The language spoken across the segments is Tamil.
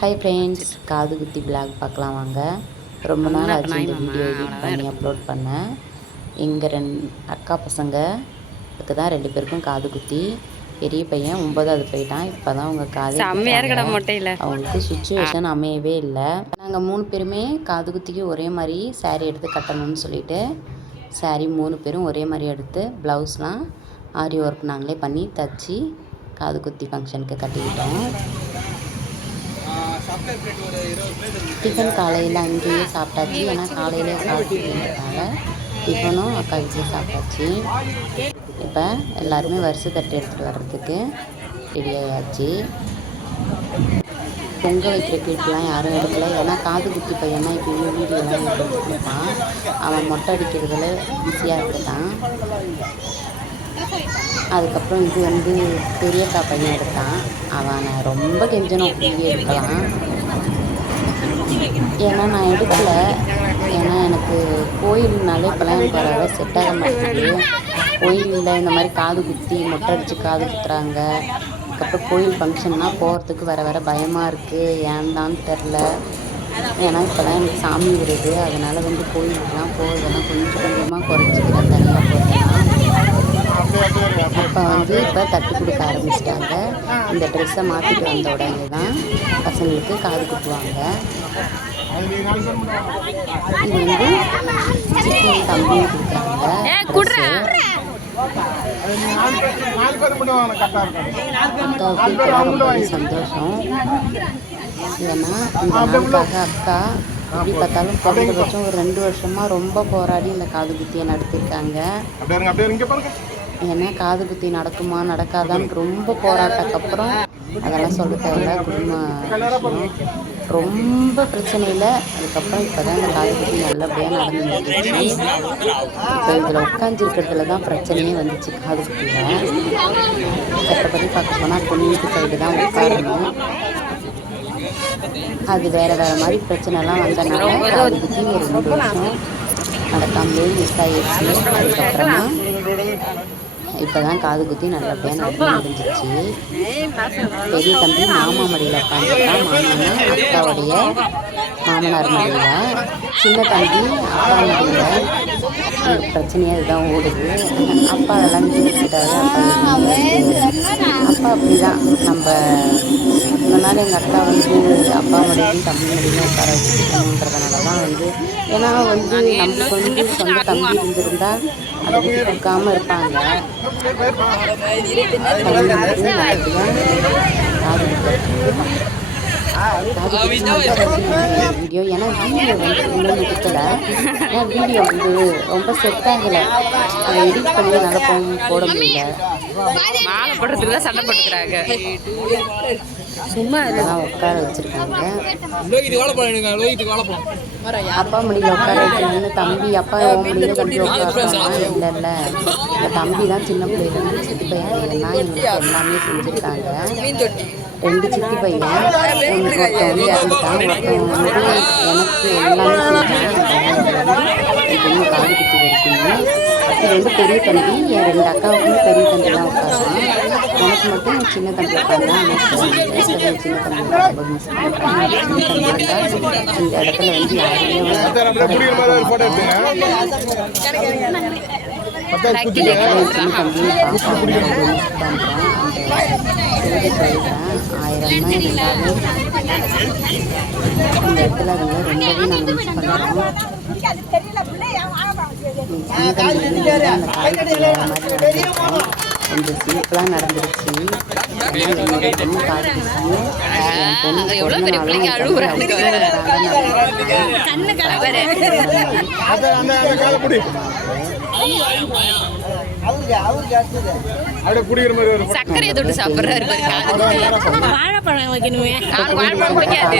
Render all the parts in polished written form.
ஹாய் ஃப்ரெண்ட்ஸ், காது குத்தி விளாக் பார்க்கலாம் வாங்க. ரொம்ப நாள் ஆச்சு இந்த வீடியோ எடிட் பண்ணி அப்லோட் பண்ணேன். எங்கள் அக்கா பசங்களுக்கு தான் 2 பேருக்கும் காது குத்தி. பெரிய பையன் 9வது போயிட்டான். இப்போ தான் அவங்க காது அவங்களுக்கு சுச்சுவேஷன் அமையவே இல்லை. நாங்கள் 3 பேருமே காது குத்திக்கு ஒரே மாதிரி சாரீ எடுத்து கட்டணும்னு சொல்லிட்டு சாரீ 3 பேரும் ஒரே மாதிரி எடுத்து ப்ளவுஸ்லாம் ஆரி ஒர்க் நாங்களே பண்ணி தச்சு காது குத்தி ஃபங்க்ஷனுக்கு கட்டிக்கிட்டோம். டிஃபன் காலையில் அங்கேயே சாப்பிட்டாச்சு. ஏன்னா காலையிலே சாப்பிட்டுனால டிஃபனும் அக்கா வீட்டிலே சாப்பிட்டாச்சு. இப்போ எல்லாருமே வரிசை தட்டு எடுத்துகிட்டு வர்றதுக்கு ரெடி ஆயாச்சு. பொங்க வைக்கிற கிளிப்லாம் யாரும் எடுக்கலை. ஏன்னா காது குத்தி பையனா இப்போ வீடியோலாம் எடுத்துருப்பான். அவன் மொட்டை அடிக்கிறதுல ஈஸியாக எடுத்துட்டான். அதுக்கப்புறம் இது பெரியக்கா பையன் எடுத்தான். அவனை ரொம்ப கெஞ்சணும் வீடியோ எடுக்கலாம். ஏன்னா நான் எடுக்கலை. ஏன்னா எனக்கு கோயில்னாலே இப்போலாம் எனக்கு வர செட் ஆக மாட்டேங்குது. கோயிலில் இந்த மாதிரி காது குத்தி மொட்டை அடித்து காது குத்துறாங்க. அதுக்கப்புறம் கோயில் ஃபங்க்ஷன்னா போகிறதுக்கு வர பயமாக இருக்குது. ஏன்தான்னு தெரில. ஏன்னா இப்போலாம் எனக்கு சாமி வருது. அதனால் கோயிலுக்கெலாம் போகிறதெல்லாம் கொஞ்சம் கொஞ்சமாக குறைச்சிக்கிறேன். தனியாக போகிறதுலாம் இப்போ தட்டு கொடுக்க ஆரம்பிச்சிட்டாங்க. இந்த ட்ரெஸ்ஸை மாற்றிட்டு வந்த உடனே தான் பசங்களுக்கு காது குத்துவாங்க. இது சிக்கன் தம்பியும் கொடுக்குறாங்க. அக்காவுக்கு ரொம்ப சந்தோஷம். ஏன்னா இந்த நாளுக்காக அக்கா எப்படி பார்த்தாலும் குறைந்தபட்சம் ஒரு 2 வருஷமாக ரொம்ப போராடி இந்த காது குத்தியை நடத்திருக்காங்க. ஏன்னா காது குத்தி நடக்குமா நடக்காதான்னு ரொம்ப போராட்டக்கப்புறம் அதெல்லாம் சொல்ல தேவையில்ல. குடும்பம் ரொம்ப பிரச்சனையில் அதுக்கப்புறம் இப்போ தான் இந்த காது குத்தி நல்லபடியாக நடந்துருந்துச்சு. இப்போ இதில் உட்காந்துருக்கிறதுல தான் பிரச்சனையே வந்துச்சு. காது குத்தியில் சட்டப்படி பார்க்க போனால் பொண்ணுக்கு சைடு தான் உட்காரணும். அது வேறு மாதிரி பிரச்சனைலாம் வந்தனால காது குத்தி ஒரு 2 வருஷம் நடக்காமலே மிஸ் ஆகிடுச்சு. அதுக்கப்புறமா இப்போ தான் காது குத்தி நல்லபடியாக நடந்து முடிஞ்சிச்சு. பெரிய தம்பி மாமா மடியில் உட்காந்துருக்கான். மாமானா அக்காவுடைய மாமனார் மடியில். சின்ன தம்பி அப்பா மடியில். எனக்கு பிரச்சனையாக இதுதான் ஓடுது. அப்பா அதெல்லாம் கேட்டுக்கிட்டாரு. அப்பா அப்படி தான் நம்ம இதனால் எங்கள் அக்கா அப்பா மடியிலையும் தம்பி மடியிலையும் உட்கார வச்சுக்கணுன்றதுனால தான் ஏன்னா நமக்கு சொந்த தம்பி இருந்திருந்தால் அதை விட்டு கொடுக்காமல் இருப்பாங்க. வீடியோ ஏன்னா வீடியோ கொடுக்கல. ஏன்னா வீடியோ ரொம்ப செட் ஆகலை. அதை எடிட் பண்ணி நல்லா போட முடியல. மாலை போடுறதுக்கு தான் சண்டை போட்டுக்கிறாங்க. சும்மா இதெல்லாம் உட்கார வச்சுருக்காங்க. அப்பா முடியல உட்கார வைக்கணும்னு தம்பி அப்பா முடியல தம்பி உட்காரமா இல்லை இந்த தம்பி தான் சின்ன பிள்ளையிலேருந்து சித்தி பையன் எல்லாம் எங்களுக்கு எல்லாமே செஞ்சுருக்காங்க. 2 சித்தி பையன். ஒருத்தன் இறந்துட்டான். ஒருத்தன் எனக்கு எல்லாமே செஞ்சாங்க. பொண்ணு காது குத்தி வரைக்குமே. இது பெரிய தம்பி. என் 2 அக்காவுக்குமே பெரிய தம்பி தான் உட்காருவான். எனக்கு மட்டும் சின்ன தம்பி உட்காந்தான். சின்ன தம்பி ரொம்ப மிஸ் பண்ணுறேன். சின்ன தம்பி வந்தால் இந்த இடத்துல யாருமே சின்ன தம்பி பாப்பா ரொம்ப மிஸ் பண்ணுறேன். அந்த சொல்கிறேன் 1000 இருந்தாலும் அந்த இடத்துல ரொம்பவே நாங்கள் மிஸ் பண்ணுறோம். சின்ன தம்பி அந்த காலத்தில் வேறு மாதிரி நடந்துருக்கோம். கொஞ்சம் சிம்பிளாக நடந்துருச்சு. என்னுடைய பொண்ணு காது குத்தியும் என் பொண்ணு சர்க்கரையை தொட்டு சாப்பிட்றாரு. வாழைப்பழம் வைக்கணுமே. வாழைப்பழம் பிடிக்காது.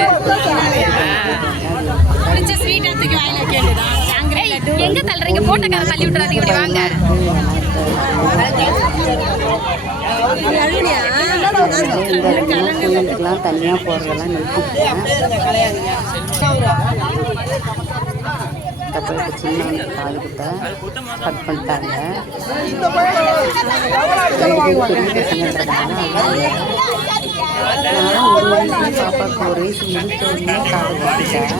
எங்க தள்ளுறீங்க? போட்டக்கார தள்ளி விட்டுறாதீங்க. வாங்க கோயிலுக்கெல்லாம் தனியாக போகிறதெல்லாம் நிறுத்திட்டேன். அப்புறம் சின்னவனுக்கு காது குத்த கட் பண்ணிட்டாங்க. 2 பேரும் பெரிய பசங்கன்றதுனால நான் ஒரு வயசுல பாப்பாவுக்கு ஒரு வயசு முடிச்ச உடனே காது குத்திட்டேன்.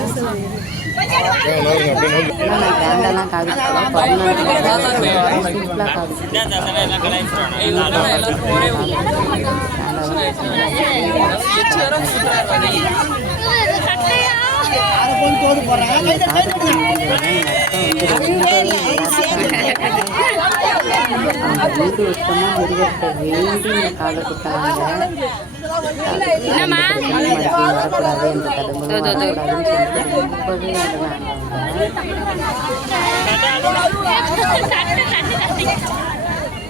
ஆனால் நான் கிராண்டெல்லாம் காது குத்தல, 14 சிம்பிளாக காது வீடு வருஷமா முருகத்தை வேண்டி காதை குத்தாங்க. வரக்கூடாது என்ற தடும்பும் வரக்கூடாதுன்னு சொல்லிட்டு ரொம்பவே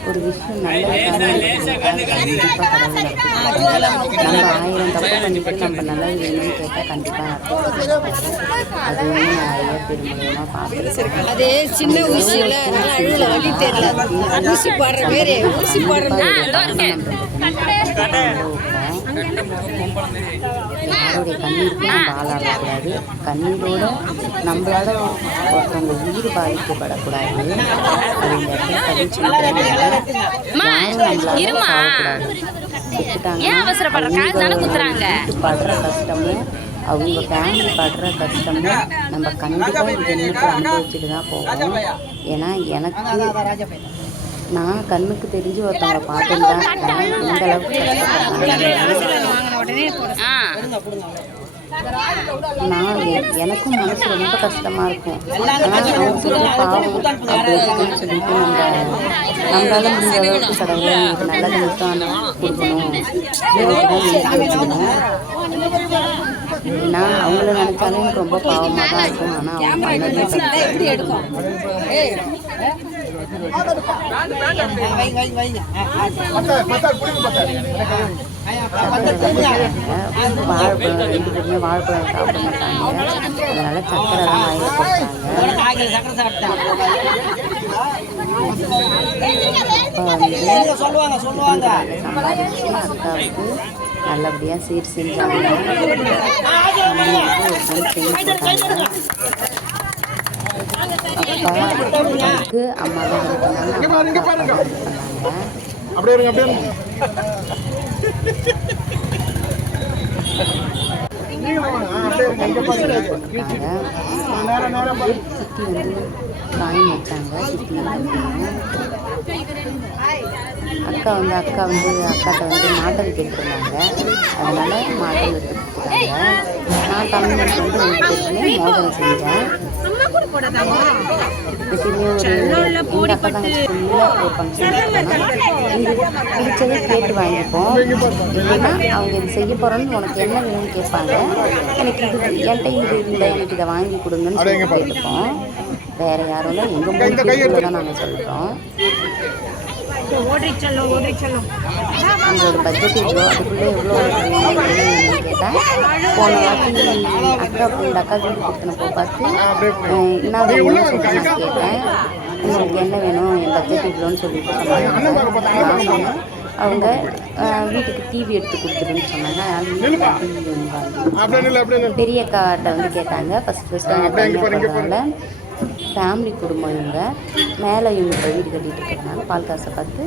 ஒரு விஷயம் நல்லதுக்காக கண்டிப்பாக கடவுள் நம்ம 1000 தப்பு பண்ணிட்டு நம்ம நல்லது வேணும்னு கேட்டால் கண்டிப்பாக அது வந்து நிறைய பெருமையாக பார்த்துருக்கேன். அதே சின்ன ஊசியில் அழுல வழி தெரியல, ஊசி போடுற பேரு ஊசி போடுற யாருடைய கண்ணீருக்கு நம்ம ஆளாடக்கூடாது. கண்ணீரோட நம்மளால ஒருத்தவங்க உயிர் பாதிக்கப்படக்கூடாது. அது இந்த இடத்துல பதிச்சு படுற கஷ்டமும் அவங்க ஃபேமிலி படுற கஷ்டமும் நம்ம கண்டிப்பாக இந்த ஜென்மத்தை அனுபவிச்சுட்டு தான் போவோம். ஏன்னா எனக்கு நான் கண்ணுக்கு தெரிஞ்சு ஒருத்தவங்களை பார்த்துட்டு தான் இருக்கேன். இந்த அளவுக்கு நான் எனக்கும் மனசு ரொம்ப கஷ்டமாக இருக்கும். ஆனால் அவங்க சொல்லி பாவம் அப்படி இருக்குன்னு சொல்லிட்டு நம்மளால முடிஞ்ச அளவுக்கு கடவுளை எனக்கு நல்லது மட்டும் கொடுக்கணும் வச்சுக்கணும். நான் அவங்கள நினைச்சாலும் எனக்கு ரொம்ப பாவமாக தான் இருக்கும். ஆனால் அவங்க பண்ணதே வாழைப்பழம் 2 பேருமே வாழைப்பழம் சாப்பிட மாட்டாங்க. அதனால சக்கரை தான் வாங்கி கொடுத்தாங்க. சம்பாதிச்சு அக்காவுக்கு நல்லபடியாக சீர் செஞ்சாங்க. அப்பாவுக்கு அம்மா தான் ஹெல்ப் பண்ணாங்க. சித்தி வந்து காயின் வச்சாங்க. அக்கா வந்து அக்காட்ட வந்து மாட்டல் கேட்டிருந்தாங்க. அதனால மாட்டல் எடுத்து கொடுத்துட்டாங்க. நான் தம்பிக்கு வந்து 2 பேருக்குமே மோதிரம் செஞ்சேன். எப்பயுமே ஒரு அக்கா தங்கச்சிக்குள்ள ஒரு ஃபங்க்ஷன் பிடிச்சதை கேட்டு வாங்கிப்போம். இல்லைன்னா அவங்க இது செய்ய போகிறோன்னு உனக்கு என்ன வேணும்னு கேட்பாங்க. எனக்கு என்கிட்ட இது இல்லை, எனக்கு இதை வாங்கி கொடுங்கன்னு சொல்லி கேட்டுப்போம். வேறு யாரும் இல்லை, எங்கள் 3 பேருக்குள்ள தான் நாங்கள் சொல்கிறோம். நம்மளோட பட்ஜெட் எவ்வளோ, அதுக்குள்ளே எவ்வளோ வேணும்னு கேட்டால் போன வாட்டி அக்கா வீடு கொடுத்தனப்போ பார்த்து என்ன வேணும்னு சொல்லி நான் கேட்டேன். உங்களுக்கு என்ன வேணும், என் பட்ஜெட் இவ்வளோன்னு சொல்லிட்டு சொன்னாங்க. நான் சொன்னேன் அவங்க வீட்டுக்கு டிவி எடுத்து கொடுத்துருன்னு சொன்னாங்க. பெரிய அக்காட்ட வந்து கேட்டாங்க. ஃபஸ்ட்டு ஃபேமிலி குடும்பம் இவங்க மேலே இவங்க வீடு கட்டிகிட்டு இருக்கிறதுனால பால் காசை பார்த்து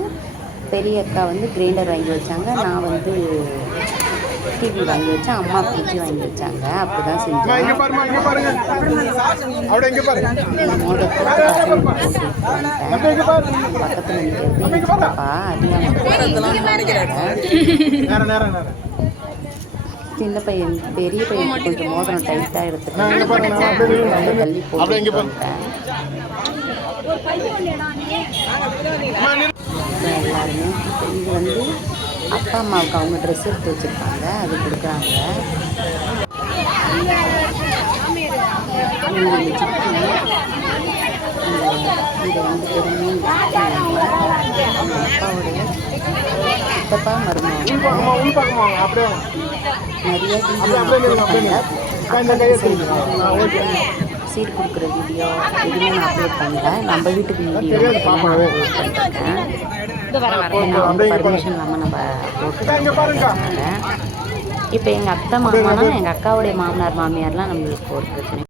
பெரிய அக்கா வந்து கிரைண்டர் வாங்கி வச்சாங்க. நான் வந்து டிவி வாங்கி வச்சேன். அம்மா ஃப்ரிட்ஜ் வாங்கி வச்சாங்க. அப்படி தான் செஞ்சேன். பக்கத்தில் நிற்கிறப்பா சின்ன பையன் பெரிய பையன் கொஞ்சம் மோதிரம் டைட்டாக எடுத்துட்டு தள்ளி போட்டேன். எல்லாருமே இது வந்து அப்பா அம்மாவுக்கு அவங்க ட்ரெஸ் எடுத்து வச்சுருக்காங்க, அது கொடுக்குறாங்க. இதை வந்து பெருமை அப்பாவுடைய சித்தப்பா மருமகன் நிறைய சீட் கொடுக்குற வீடியோ எதுவுமே நான் அப்லோட் பண்ணல. நம்ம வீட்டுக்கு வீடியோ அப்லோட் பண்ணிருக்கேன். பர்மிஷன் இல்லாமல் நம்ம அப்லோட் பண்ணிருக்காங்க. இப்போ எங்கள் அத்தை மாமானா எங்கள் அக்காவுடைய மாமனார் மாமியார்லாம் நம்மளுக்கு ஒரு பிரச்சனை